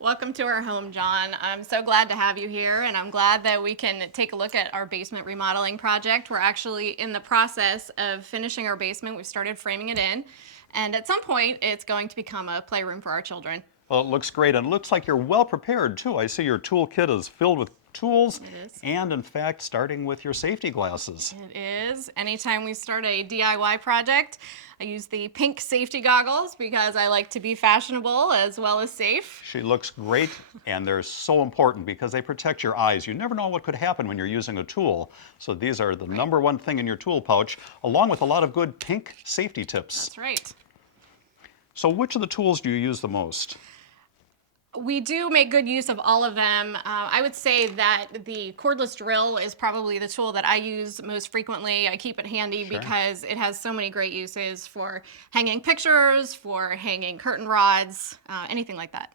Welcome to our home, John. I'm so glad to have you here, and I'm glad that we can take a look at our basement remodeling project. We're actually in the process of finishing our basement. We've started framing it in, and at some point, it's going to become a playroom for our children. Well, it looks great, and it looks like you're well prepared too. I see your toolkit is filled with tools, It is. and in fact, starting with your safety glasses. It is. Anytime we start a DIY project, I use the pink safety goggles because I like to be fashionable as well as safe. She looks great, and they're so important because they protect your eyes. You never know what could happen when you're using a tool. So these are the number one thing in your tool pouch, along with a lot of good pink safety tips. That's right. So which of the tools do you use the most? We do make good use of all of them. I would say that the cordless drill is probably the tool that I use most frequently. I keep it handy because it has so many great uses for hanging pictures, for hanging curtain rods, anything like that.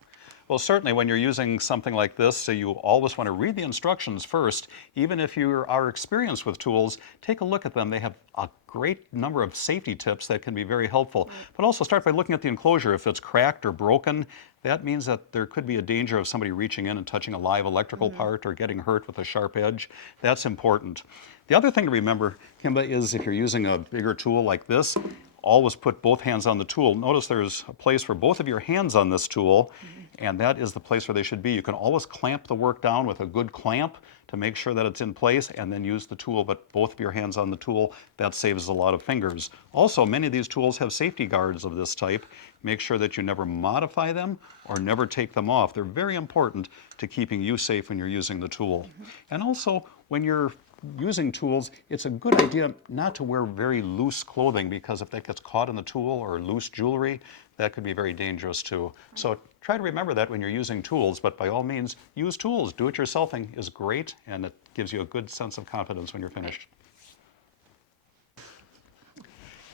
Well, certainly when you're using something like this, so you always want to read the instructions first. Even if you are experienced with tools, take a look at them. They have a great number of safety tips that can be very helpful. But also start by looking at the enclosure. If it's cracked or broken, that means that there could be a danger of somebody reaching in and touching a live electrical part or getting hurt with a sharp edge. That's important. The other thing to remember, Kimba, is if you're using a bigger tool like this, always put both hands on the tool. Notice there's a place for both of your hands on this tool, and that is the place where they should be. You can always clamp the work down with a good clamp to make sure that it's in place, and then use the tool, but both of your hands on the tool. That saves a lot of fingers. Also, many of these tools have safety guards of this type. Make sure that you never modify them or never take them off. They're very important to keeping you safe when you're using the tool. And also, when you're using tools, it's a good idea not to wear very loose clothing, because if that gets caught in the tool, or loose jewelry, that could be very dangerous too. So try to remember that when you're using tools, but by all means, use tools. Do-it-yourselfing is great, and it gives you a good sense of confidence when you're finished.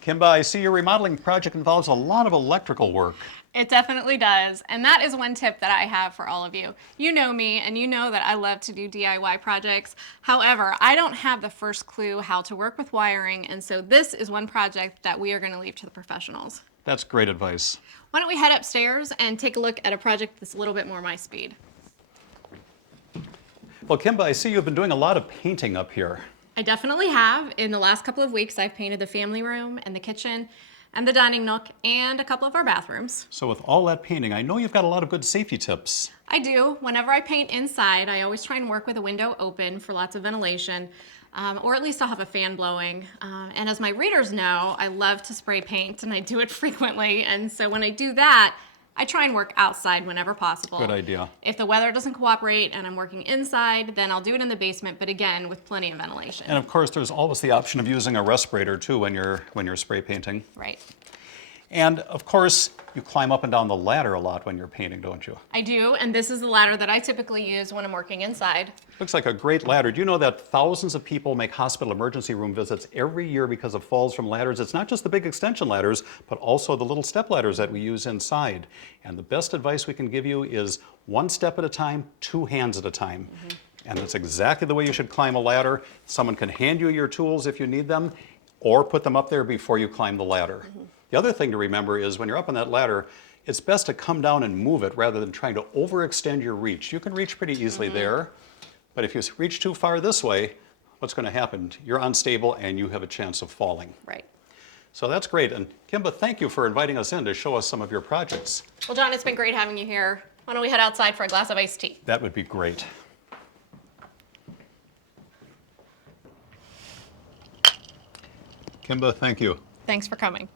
Kimba, I see your remodeling project involves a lot of electrical work. It definitely does. And that is one tip that I have for all of you. You know me, and you know that I love to do DIY projects. However, I don't have the first clue how to work with wiring, and so this is one project that we are going to leave to the professionals. That's great advice. Why don't we head upstairs and take a look at a project that's a little bit more my speed. Well, Kimba, I see you've been doing a lot of painting up here. I definitely have. In the last couple of weeks, I've painted the family room and the kitchen and the dining nook and a couple of our bathrooms. So with all that painting, I know you've got a lot of good safety tips. I do. Whenever I paint inside, I always try and work with a window open for lots of ventilation, or at least I'll have a fan blowing. And as my readers know, I love to spray paint, and I do it frequently. And so when I do that, I try and work outside whenever possible. Good idea. If the weather doesn't cooperate and I'm working inside, then I'll do it in the basement, but again, with plenty of ventilation. And of course, there's always the option of using a respirator too when you're spray painting. Right. And of course, you climb up and down the ladder a lot when you're painting, don't you? I do, and this is the ladder that I typically use when I'm working inside. Looks like a great ladder. Do you know that thousands of people make hospital emergency room visits every year because of falls from ladders? It's not just the big extension ladders, but also the little step ladders that we use inside. And the best advice we can give you is one step at a time, two hands at a time. And that's exactly the way you should climb a ladder. Someone can hand you your tools if you need them, or put them up there before you climb the ladder. The other thing to remember is when you're up on that ladder, it's best to come down and move it rather than trying to overextend your reach. You can reach pretty easily there, but if you reach too far this way, what's going to happen? You're unstable and you have a chance of falling. Right. So that's great. And Kimba, thank you for inviting us in to show us some of your projects. Well, John, it's been great having you here. Why don't we head outside for a glass of iced tea? That would be great. Kimba, thank you. Thanks for coming.